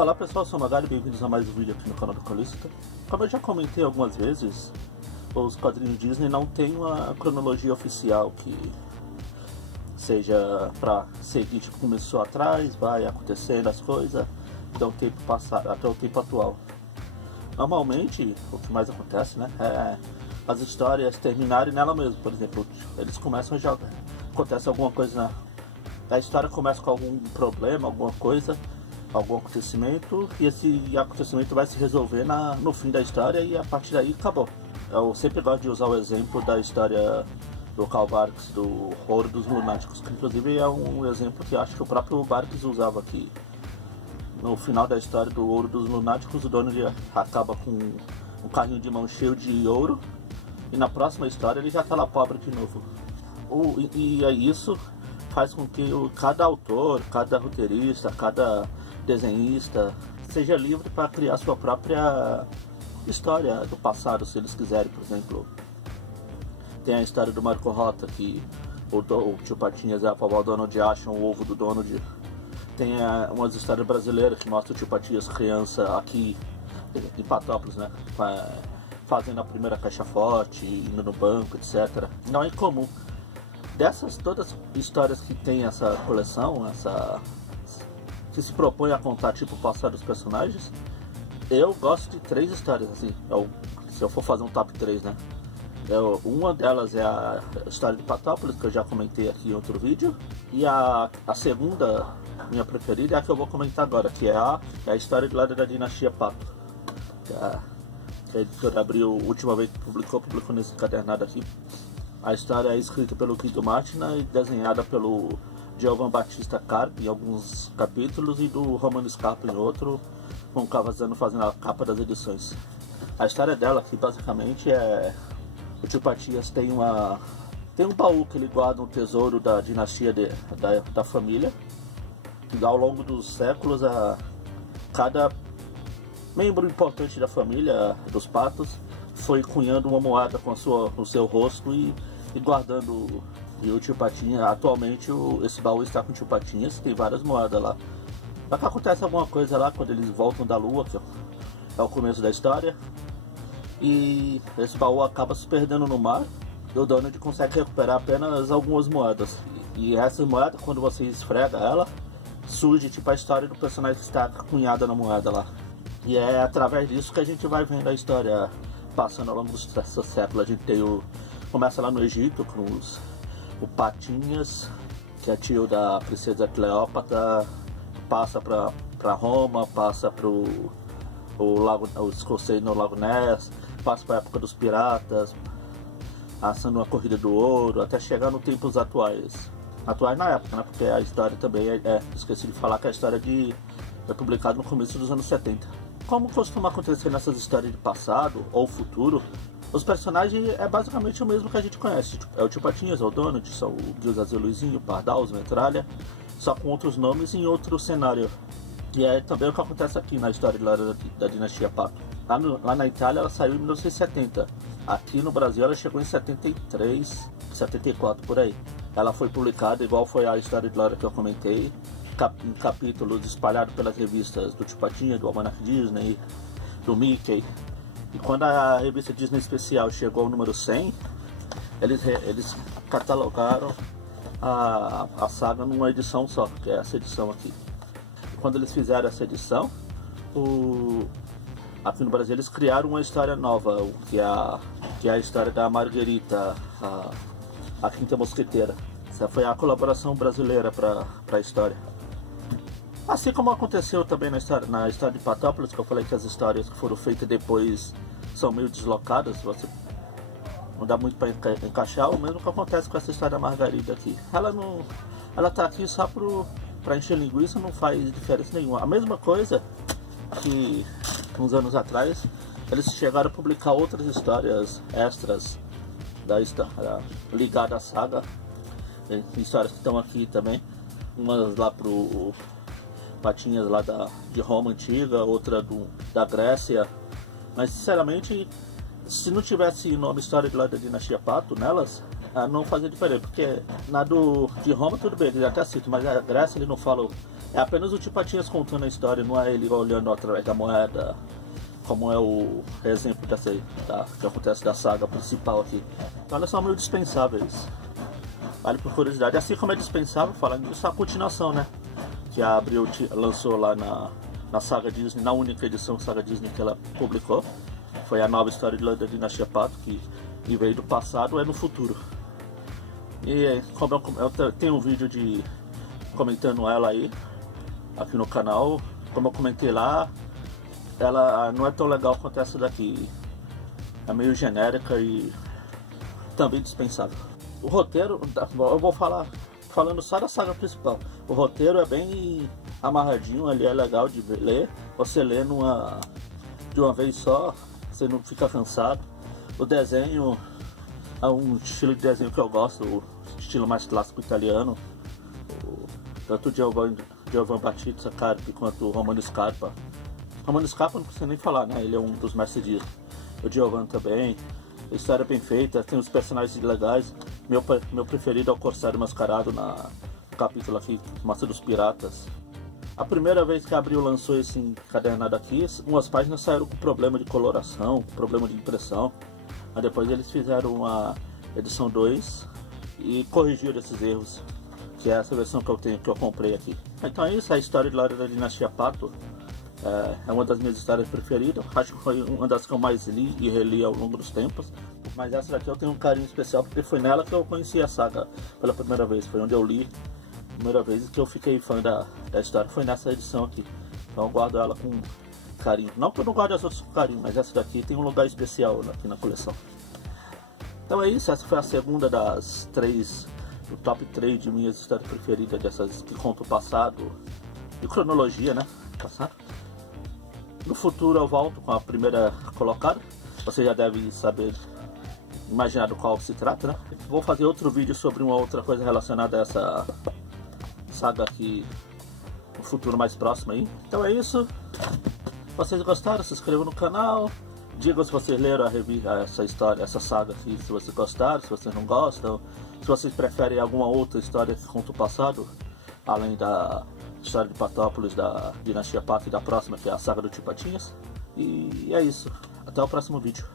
Olá pessoal, sou o Magari, bem-vindos a mais um vídeo aqui no canal do Calista. Como eu já comentei algumas vezes, os quadrinhos Disney não tem uma cronologia oficial que seja pra seguir, tipo, começou atrás, vai acontecendo as coisas até o tempo passado, até o tempo atual. Normalmente, o que mais acontece, né, é as histórias terminarem nela mesmo. Por exemplo, eles começam a jogar, acontece alguma coisa a história começa com algum problema, alguma coisa, algum acontecimento, e esse acontecimento vai se resolver no fim da história e a partir daí acabou. Eu sempre gosto de usar o exemplo da história do Karl Barks, do Ouro dos Lunáticos, que inclusive é um exemplo que acho que o próprio Barks usava aqui. No final da história do Ouro dos Lunáticos, o dono acaba com um carrinho de mão cheio de ouro, e na próxima história ele já tá lá pobre de novo. E é isso faz com que cada autor, cada roteirista, cada desenhista seja livre para criar sua própria história do passado, se eles quiserem. Por exemplo, tem a história do Marco Rota, que o tio Patinhas e a vovó Donald acham o ovo do Donald. Tem umas histórias brasileiras que mostram o tio Patinhas criança aqui em Patópolis, né, fazendo a primeira caixa forte, indo no banco, etc. Não é incomum. Dessas todas histórias que tem essa coleção, que se propõe a contar tipo o passado dos personagens, eu gosto de 3 histórias, assim, se eu for fazer um top 3, né? Uma delas é a história de Patópolis, que eu já comentei aqui em outro vídeo, e a segunda, minha preferida, é a que eu vou comentar agora, que é a história lá da dinastia Pato, que a editora Abril, a última vez que publicou nesse encadernado aqui. A história é escrita pelo Quinto Martina e desenhada pelo Giovan Battista Carpi em alguns capítulos e do Romano Scarpa em outro, com o Cavazzano fazendo a capa das edições. A história dela aqui basicamente é... o tio Patias tem um baú que ele guarda um tesouro da dinastia da família, que ao longo dos séculos cada membro importante da família dos Patos foi cunhando uma moeda com o seu rosto e guardando. E o tio Patinhas, atualmente esse baú está com o tio Patinhas, tem várias moedas lá. Só que acontece alguma coisa lá quando eles voltam da lua, que é o começo da história, e esse baú acaba se perdendo no mar, e o Donald consegue recuperar apenas algumas moedas. E essas moedas, quando você esfrega ela, surge tipo a história do personagem que está cunhada na moeda lá. E é através disso que a gente vai vendo a história passando ao longo dos séculos. A gente começa lá no Egito com o Patinhas, que é tio da princesa Cleópatra, passa para Roma, passa para o escocês no Lago Ness, passa para a época dos piratas, assando uma corrida do ouro, até chegar nos tempos atuais. Atuais na época, né? Porque a história também esqueci de falar que a história é publicada no começo dos anos 70. Como costuma acontecer nessas histórias de passado ou futuro, os personagens é basicamente o mesmo que a gente conhece. É o tio Patinhas, é o Donald, são o Gilzazé Luizinho, o Pardal, os Metralha, só com outros nomes em outro cenário. E é também o que acontece aqui na história da dinastia Pato. Lá na Itália ela saiu em 1970. Aqui no Brasil ela chegou em 73, 74 por aí. Ela foi publicada igual foi a história de Laura que eu comentei, em capítulos espalhados pelas revistas do tio Patinhas, do Almanac Disney, do Mickey. E quando a revista Disney Especial chegou ao número 100, eles catalogaram a saga numa edição só, que é essa edição aqui. E quando eles fizeram essa edição, aqui no Brasil eles criaram uma história nova, que é a história da Marguerita, a Quinta Mosqueteira. Essa foi a colaboração brasileira para a história. Assim como aconteceu também na história de Patópolis, que eu falei que as histórias que foram feitas depois são meio deslocadas, você não dá muito para encaixar. O mesmo que acontece com essa história da Margarida aqui. Ela tá aqui só para encher linguiça, não faz diferença nenhuma. A mesma coisa que uns anos atrás eles chegaram a publicar outras histórias extras da história ligada à saga, histórias que estão aqui também, umas lá pro Patinhas lá de Roma antiga, outra da Grécia, mas sinceramente, se não tivesse nome história de lá da dinastia Pato nelas, não fazia diferença, porque na de Roma tudo bem, ele até cita, mas a Grécia ele não fala É apenas o Tio Patinhas contando a história, não é ele olhando através da moeda, como é o exemplo que acontece da saga principal aqui. Então elas são meio dispensáveis. Vale por curiosidade. Assim como é dispensável, falando disso, a continuação, né? Que a Abril lançou lá na saga Disney, na única edição saga Disney que ela publicou. Foi a nova história da Dinastia Pato, que em vez do passado é no futuro. E como eu tenho um vídeo comentando ela aí, aqui no canal, como eu comentei lá, ela não é tão legal quanto essa daqui. É meio genérica e também dispensável. O roteiro, eu vou falando só da saga principal. O roteiro é bem amarradinho, ali é legal de ler. Você lê de uma vez só, você não fica cansado. O desenho é um estilo de desenho que eu gosto, o estilo mais clássico italiano. Tanto o Giovanni Battista Carpi quanto o Romano Scarpa. Romano Scarpa não precisa nem falar, né? Ele é um dos mestres disso. O Giovanni também. A história é bem feita, tem os personagens legais. Meu preferido é o Corsário Mascarado no capítulo aqui, Massa dos Piratas. A primeira vez que a Abril lançou esse encadernado aqui, umas páginas saíram com problema de coloração, problema de impressão. Mas depois eles fizeram uma edição 2 e corrigiram esses erros, que é essa versão que eu comprei aqui. Então é isso, a história da Dinastia Pato é uma das minhas histórias preferidas. Acho que foi uma das que eu mais li e reli ao longo dos tempos. Mas essa daqui eu tenho um carinho especial, porque foi nela que eu conheci a saga pela primeira vez. Foi onde eu li a primeira vez que eu fiquei fã da história. Foi nessa edição aqui. Então eu guardo ela com carinho. Não que eu não guarde as outras com carinho, mas essa daqui tem um lugar especial aqui na coleção. Então é isso, essa foi a segunda das três, do top 3 de minhas histórias preferidas, dessas que contam o passado e cronologia, né? Passado. No futuro eu volto com a primeira colocada. Você já deve saber, imaginar do qual se trata, né? Vou fazer outro vídeo sobre uma outra coisa relacionada a essa saga aqui no futuro mais próximo aí. Então é isso. Se vocês gostaram, se inscrevam no canal. Digam se vocês leram essa história, essa saga aqui, se vocês gostaram, se vocês não gostam. Se vocês preferem alguma outra história que conta o passado, além da história de Patópolis, da Dinastia Pato e da próxima, que é a saga do Tio Patinhas. E é isso. Até o próximo vídeo.